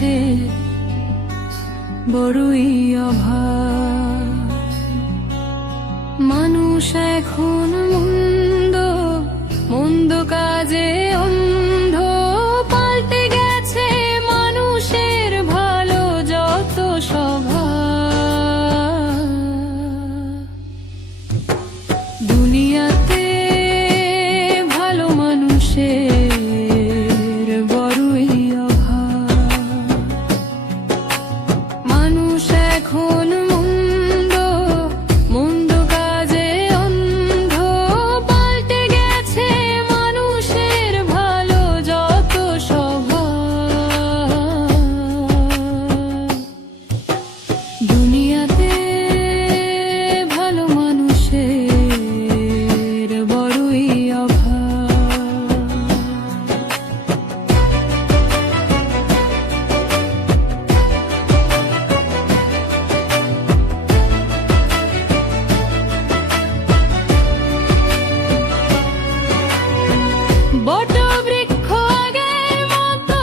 মানুষের বড়ই অভাব। মানুষ এখন মন্দ মন্দ কাজে অন্ধ, পাল্টে গেছে মানুষের ভালো যত স্বভাব। দুনিয়াতে ভালো মানুষের বড়ই অভাব। মানুষ এখন মন্দ মন্দ কাজে অন্ধ, পাল্টে গেছে মানুষের ভালো যত স্বভাব। দুনিয়াতে ভালো মানুষের বড়ই অভাব। বটবৃক্ষ আগের মতো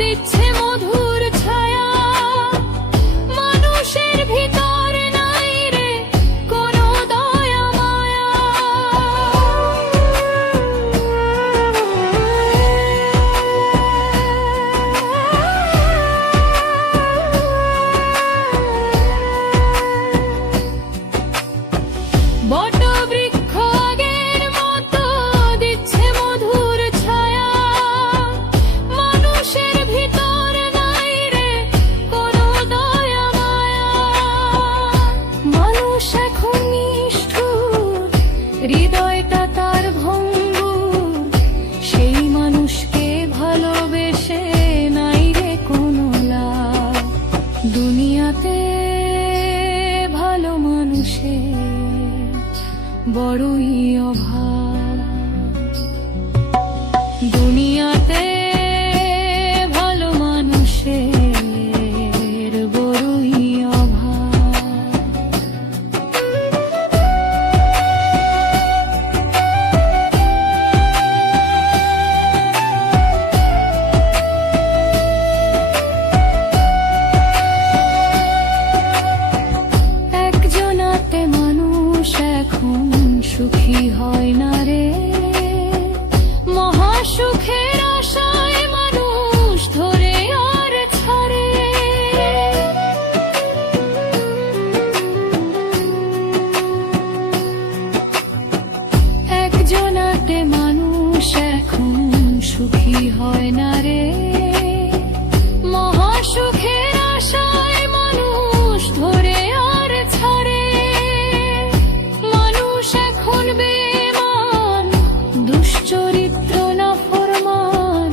দিচ্ছে মধুর ছায়া, মানুষের ভিতর নাই রে কোনো দয়া মায়া। বটবৃক্ষ আগের মতো দিচ্ছে মধুর ছায়া, মানুষের ভিতর নাই রে কোনো দয়া মায়া। মানুষ এখন নিষ্ঠুর, হৃদয়টা তার ভঙ্গুর, সেই মানুষকে ভালোবেসে নাই রে কোনো লাভ। দুনিয়াতে ভালো মানুষের বড়ই অভাব। দুনিয়াতে ভালো মানুষের বড়ই অভাব। একজনাতে মানুষ এখন সুখী হয় না রে, মহাসুখের আশায় মানুষ ধরে আর ছাড়ে। একজনাতে মানুষ এখন সুখী হয় না রে, মহাসুখের আশায় মানুষ ধরে আর ছাড়ে। মানুষ এখন বেঈমান, দুশ্চরিত্র নাফরমান,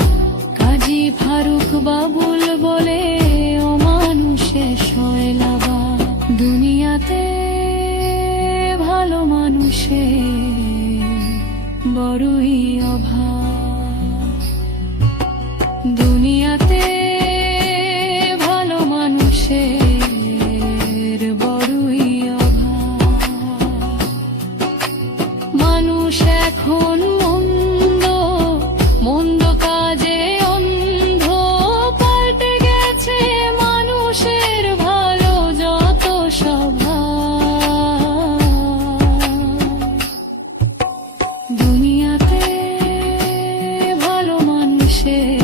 কাজী ফারুক বাবুল বলে অমানুষে শয়লাবা। দুনিয়াতে ভালো মানুষের বড়ই অভাব। দুনিয়াতে ভালো মানুষের বড়ই অভাব। মানুষ এখন মন্দ মন্দ কাজে অন্ধ, পাল্টে গেছে মানুষের ভালো যত স্বভাব। দুনিয়াতে ভালো মানুষের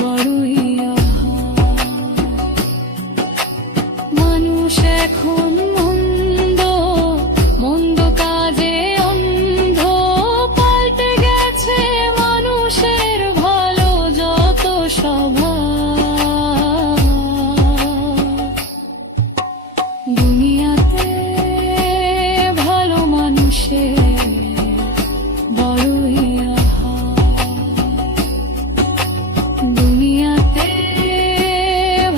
বড়ই অভাব। মানুষ এখন মন্দ মন্দ কাজে অন্ধ, পাল্টে গেছে মানুষের ভালো যত স্বভাব। দুনিয়াতে ভালো মানুষের বড়ই অভাব। দুনিয়াতে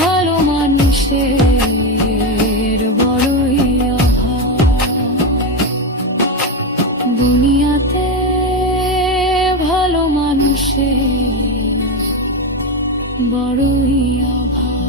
ভালো মানুষের বড়ই অভাব। দুনিয়াতে ভালো মানুষের বড়ই অভাব।